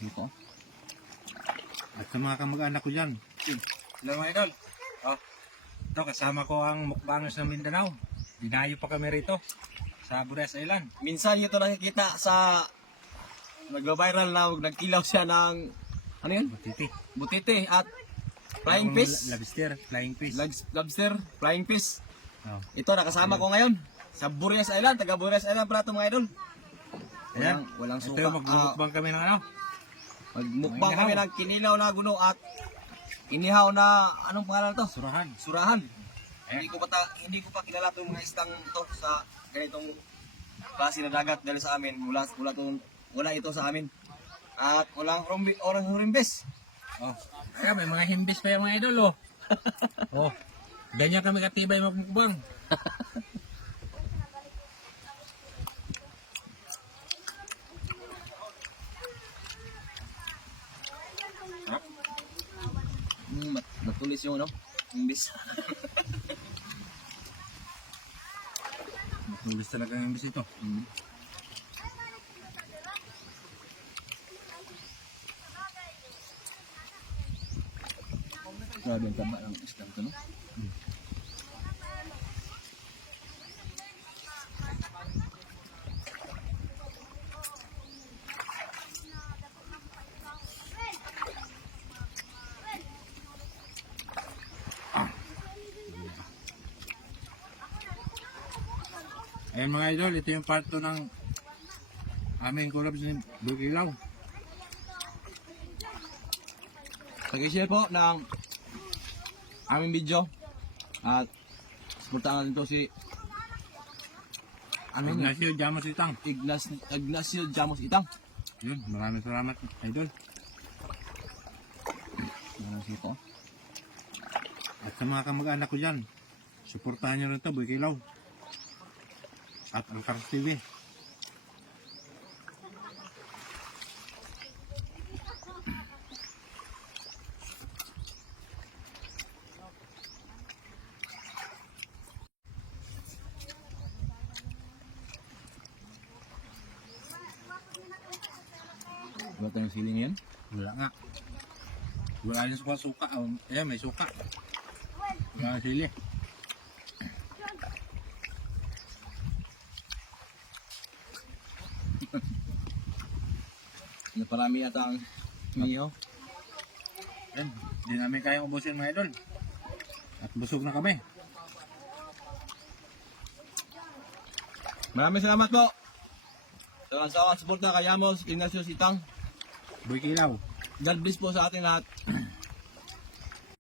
siko. At sa mga kamag-anak ko dyan. Hello mga idol. Oh, ito kasama ko ang mukbangers ng Mindanao. Dinayo pa kami rito sa Bures Island. Minsan ito nakikita sa nag-viral na nagkilaw siya ng ano yun? Butiti. Butiti at flying fish. Lobster, flying fish. Lobster, flying fish. Oh. Ito nakasama ko ngayon sa Bures Island, taga Bures Island pala ito mga idol. Ayan. Walang Ito suka. yung magmukbang kami ng ano? Magmukbang kami ng kinilaw na guno at inihaw na anong pangalan to? Surahan. Surahan. Hindi ko pa kilala itong mga istang to sa ganitong klase na dagat dahil sa amin. Wala ito sa amin. At walang rimbes. Oh. Kaya may mga himbis pa yung mga idol oh. Oh. Ganyan kami katibay magmukbang. Matulis yung ano? Rimbes. Matulis talaga yung himbis ito. Grabe ang taba ng istang to, no? Ayan mga idol, ito yung part 2 ng aming collab sa Bukilaw. Pag-share po ng aming video at supportahan natin to si ano nga? Ignacio Jamos Itang. Ignacio Jamos Itang. Yun, maraming salamat idol. Ano siko? At sa mga kamag-anak ko dyan, suportahan nyo rin ito, Bukilaw. At Alcaraz TV. Wala tayong siling yan? Wala nga. Wala yung suka-suka. Oh, ayan, may suka. Wala yung sili. Naparami yata ang niyo. Ayan, hindi namin kayang ubusin mga idol. At busog na kami. Maraming salamat po. Sa suporta kay Amos Ignacio Itang. Bukilaw. God bless po sa ating lahat.